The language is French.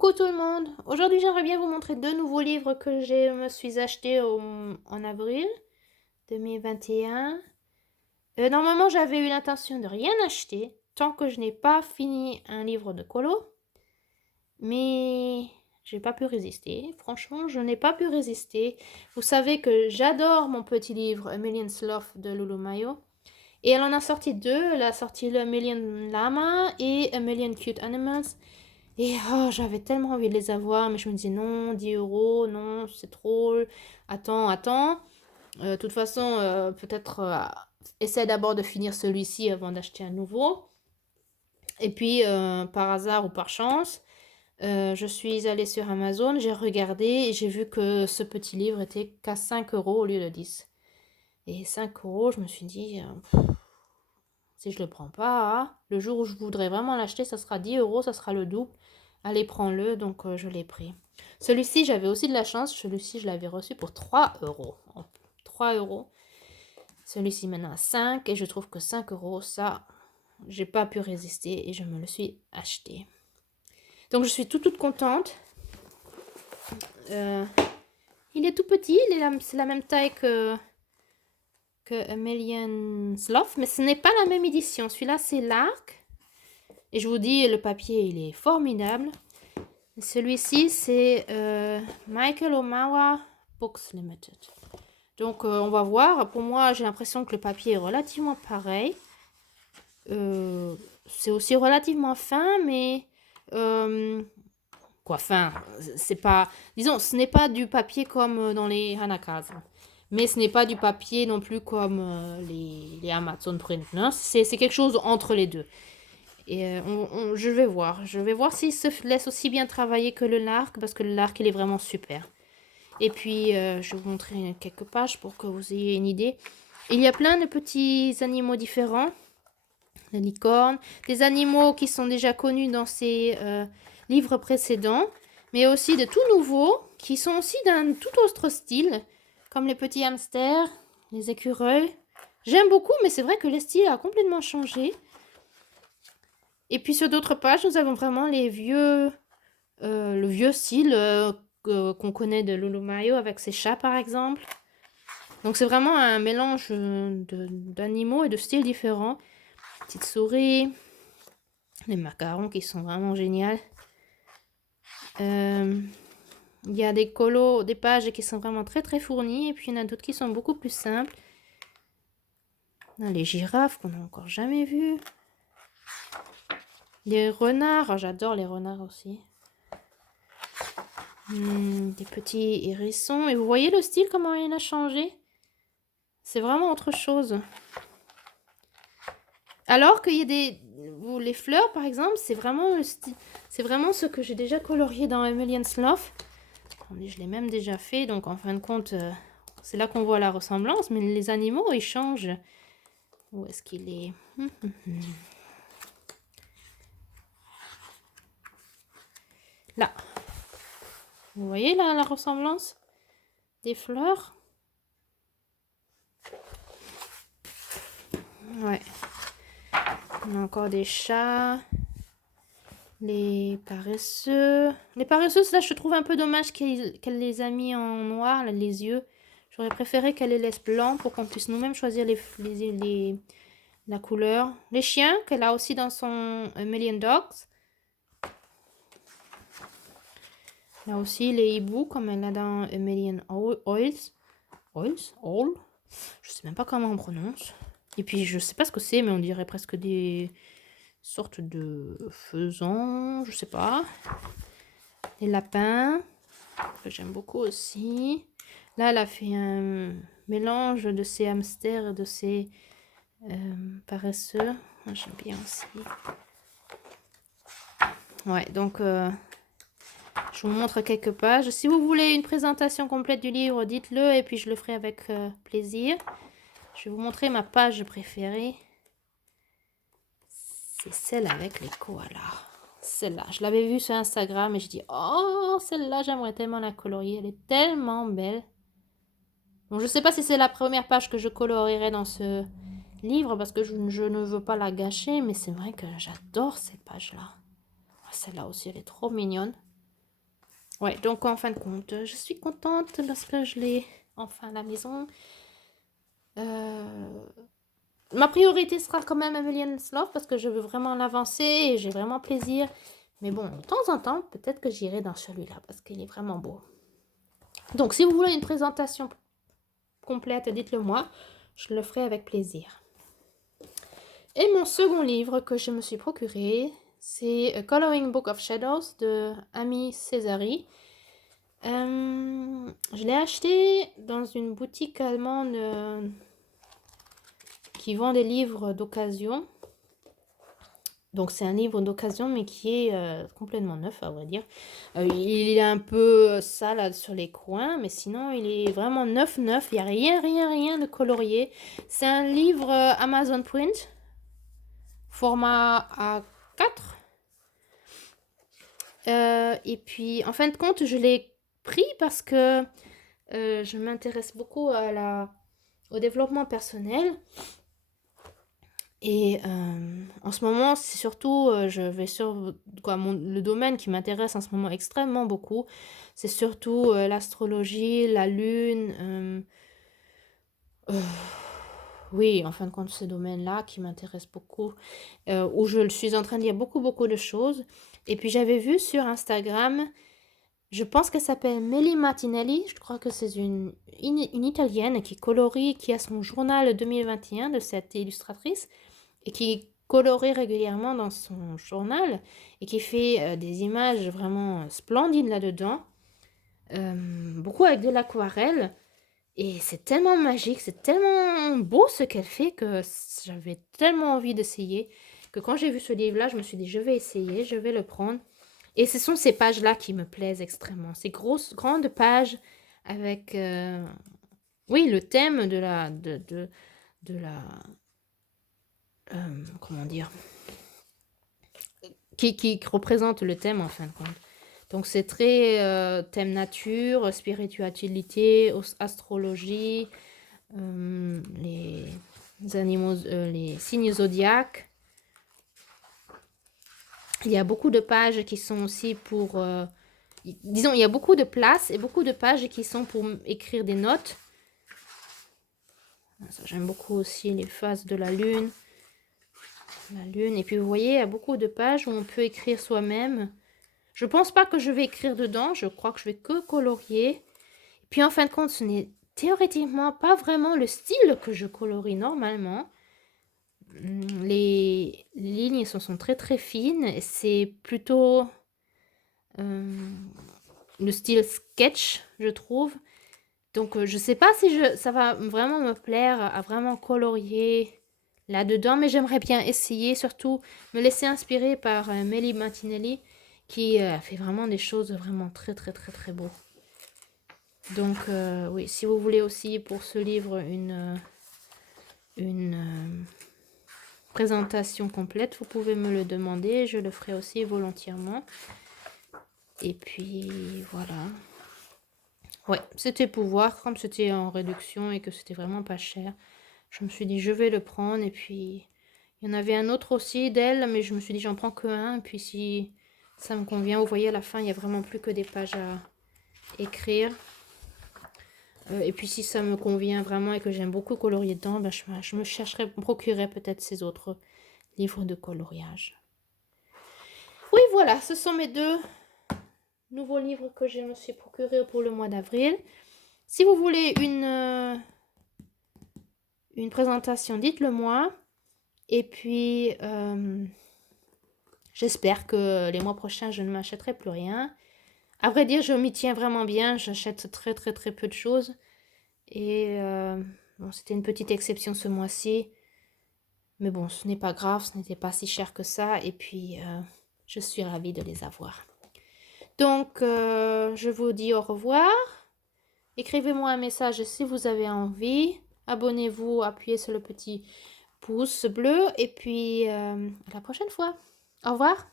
Coucou tout le monde! Aujourd'hui, j'aimerais bien vous montrer deux nouveaux livres que je me suis achetés en avril 2021. Normalement, j'avais eu l'intention de rien acheter tant que je n'ai pas fini un livre de colo, mais j'ai pas pu résister. Franchement, je n'ai pas pu résister. Vous savez que j'adore mon petit livre A Million Sloth de Lulu Mayo. Et elle en a sorti deux. Elle a sorti le A Million Llama et A Million Cute Animals. Et oh, j'avais tellement envie de les avoir, mais je me disais non, 10 €, non, c'est trop. Attends. De toute façon, peut-être essaie d'abord de finir celui-ci avant d'acheter un nouveau. Et puis, par hasard ou par chance, je suis allée sur Amazon, j'ai regardé et j'ai vu que ce petit livre était qu'à 5 € au lieu de 10. Et 5 €, je me suis dit, si je le prends pas, hein, le jour où je voudrais vraiment l'acheter, ça sera 10 €, ça sera le double. Allez, prends-le, donc je l'ai pris. Celui-ci, j'avais aussi de la chance. Celui-ci, je l'avais reçu pour 3 €. 3 €. Celui-ci maintenant à 5 et je trouve que 5 €, ça, j'ai pas pu résister et je me le suis acheté. Donc je suis toute contente. Il est tout petit, c'est la même taille que A Million Sloth, mais ce n'est pas la même édition. Celui-là, c'est l'Arc. Et je vous dis, le papier, il est formidable. Celui-ci, c'est Michael Omawa Books Limited. Donc, on va voir. Pour moi, j'ai l'impression que le papier est relativement pareil. C'est aussi relativement fin, mais... quoi, fin, c'est pas... Disons, ce n'est pas du papier comme dans les Hanakaz. Mais ce n'est pas du papier non plus comme les Amazon Print. Hein. C'est quelque chose entre les deux. Et je vais voir. Je vais voir s'il se laisse aussi bien travailler que le Lark, parce que le Lark, il est vraiment super. Et puis, je vais vous montrer quelques pages pour que vous ayez une idée. Il y a plein de petits animaux différents. La licorne. Des animaux qui sont déjà connus dans ces livres précédents. Mais aussi de tout nouveaux, qui sont aussi d'un tout autre style. Comme les petits hamsters, les écureuils. J'aime beaucoup, mais c'est vrai que le style a complètement changé. Et puis sur d'autres pages, nous avons vraiment le vieux style qu'on connaît de Lulu Mayo avec ses chats par exemple. Donc c'est vraiment un mélange d'animaux et de styles différents. Petites souris, les macarons qui sont vraiment géniaux. Il y a des colos, des pages qui sont vraiment très fournies et puis il y en a d'autres qui sont beaucoup plus simples. On a les girafes qu'on n'a encore jamais vues. Les renards, j'adore les renards aussi. Des petits hérissons. Et vous voyez le style, comment il a changé? C'est vraiment autre chose. Alors qu'il y a les fleurs, par exemple, c'est vraiment le style. C'est vraiment ce que j'ai déjà colorié dans A Million Sloth. Je l'ai même déjà fait, donc en fin de compte, c'est là qu'on voit la ressemblance. Mais les animaux, ils changent. Où est-ce qu'il est? Là. Vous voyez là la ressemblance des fleurs? Ouais. On a encore des chats. Les paresseux. Les paresseuses, là, je trouve un peu dommage qu'elle les a mis en noir, là, les yeux. J'aurais préféré qu'elle les laisse blancs pour qu'on puisse nous-mêmes choisir la couleur. Les chiens, qu'elle a aussi dans son A Million Dogs. Là aussi, les hiboux, comme elle a dans A Million Oils. Oil? Je sais même pas comment on prononce. Et puis, je sais pas ce que c'est, mais on dirait presque des sortes de faisans, je sais pas. Les lapins, que j'aime beaucoup aussi. Là, elle a fait un mélange de ces hamsters et de ces paresseux. J'aime bien aussi. Ouais, donc je vous montre quelques pages. Si vous voulez une présentation complète du livre, dites-le et puis je le ferai avec plaisir. Je vais vous montrer ma page préférée. C'est celle avec les koalas. Celle-là, je l'avais vue sur Instagram et je dis oh, celle-là, j'aimerais tellement la colorier. Elle est tellement belle. Bon, je ne sais pas si c'est la première page que je colorierai dans ce livre parce que je ne veux pas la gâcher, mais c'est vrai que j'adore cette page-là. Celle-là aussi, elle est trop mignonne. Ouais, donc en fin de compte, je suis contente parce que je l'ai enfin à la maison. Ma priorité sera quand même Emelian's Love parce que je veux vraiment l'avancer et j'ai vraiment plaisir. Mais bon, de temps en temps, peut-être que j'irai dans celui-là parce qu'il est vraiment beau. Donc, si vous voulez une présentation complète, dites-le moi. Je le ferai avec plaisir. Et mon second livre que je me suis procuré, c'est A Coloring Book of Shadows de Amy Césari. Je l'ai acheté dans une boutique allemande qui vend des livres d'occasion. Donc c'est un livre d'occasion mais qui est complètement neuf à vrai dire. Il est un peu sale sur les coins mais sinon il est vraiment neuf. Il n'y a rien de colorié. C'est un livre Amazon Print, format A4. Et puis en fin de compte je l'ai pris parce que je m'intéresse beaucoup au développement personnel. Et en ce moment, c'est surtout, je vais sur le domaine qui m'intéresse en ce moment extrêmement beaucoup. C'est surtout l'astrologie, la lune. Oui, en fin de compte, ce domaine-là qui m'intéresse beaucoup, où je suis en train de lire beaucoup de choses. Et puis j'avais vu sur Instagram, je pense qu'elle s'appelle Melly Martinelli, je crois que c'est une Italienne qui colorie, qui a son journal 2021 de cette illustratrice et qui colorie régulièrement dans son journal et qui fait des images vraiment splendides là-dedans, beaucoup avec de l'aquarelle. Et c'est tellement magique, c'est tellement beau ce qu'elle fait que j'avais tellement envie d'essayer que quand j'ai vu ce livre-là, je me suis dit je vais essayer, je vais le prendre. Et ce sont ces pages-là qui me plaisent extrêmement. Ces grandes pages avec, oui, le thème de la, comment dire, qui représente le thème en fin de compte. Donc c'est très thème nature, spiritualité, astrologie, les animaux, les signes zodiaques. Il y a beaucoup de pages qui sont aussi pour... disons, il y a beaucoup de places et beaucoup de pages qui sont pour écrire des notes. J'aime beaucoup aussi les phases de la lune. La lune. Et puis vous voyez, il y a beaucoup de pages où on peut écrire soi-même. Je pense pas que je vais écrire dedans. Je crois que je vais que colorier. Et puis en fin de compte, ce n'est théoriquement pas vraiment le style que je colorie normalement. Les lignes sont très fines. C'est plutôt le style sketch, je trouve. Donc je sais pas si ça va vraiment me plaire à vraiment colorier là-dedans, mais j'aimerais bien essayer, surtout me laisser inspirer par Melly Martinelli qui fait vraiment des choses vraiment très beaux. Donc oui, si vous voulez aussi pour ce livre une présentation complète, vous pouvez me le demander, je le ferai aussi volontiers. Et puis voilà. Ouais, c'était pour voir, comme c'était en réduction et que c'était vraiment pas cher. Je me suis dit, je vais le prendre. Et puis, il y en avait un autre aussi d'elle, mais je me suis dit, j'en prends que un. Et puis, si ça me convient, vous voyez, à la fin, il n'y a vraiment plus que des pages à écrire. Et puis, si ça me convient vraiment et que j'aime beaucoup colorier dedans, ben, je me chercherai, me procurerai peut-être ces autres livres de coloriage. Oui, voilà, ce sont mes deux nouveaux livres que je me suis procurés pour le mois d'avril. Si vous voulez une présentation, dites-le moi. Et puis, j'espère que les mois prochains, je ne m'achèterai plus rien. À vrai dire, je m'y tiens vraiment bien. J'achète très peu de choses. Et bon, c'était une petite exception ce mois-ci. Mais bon, ce n'est pas grave, ce n'était pas si cher que ça. Et puis, je suis ravie de les avoir. Donc, je vous dis au revoir. Écrivez-moi un message si vous avez envie. Abonnez-vous, appuyez sur le petit pouce bleu. Et puis, à la prochaine fois. Au revoir.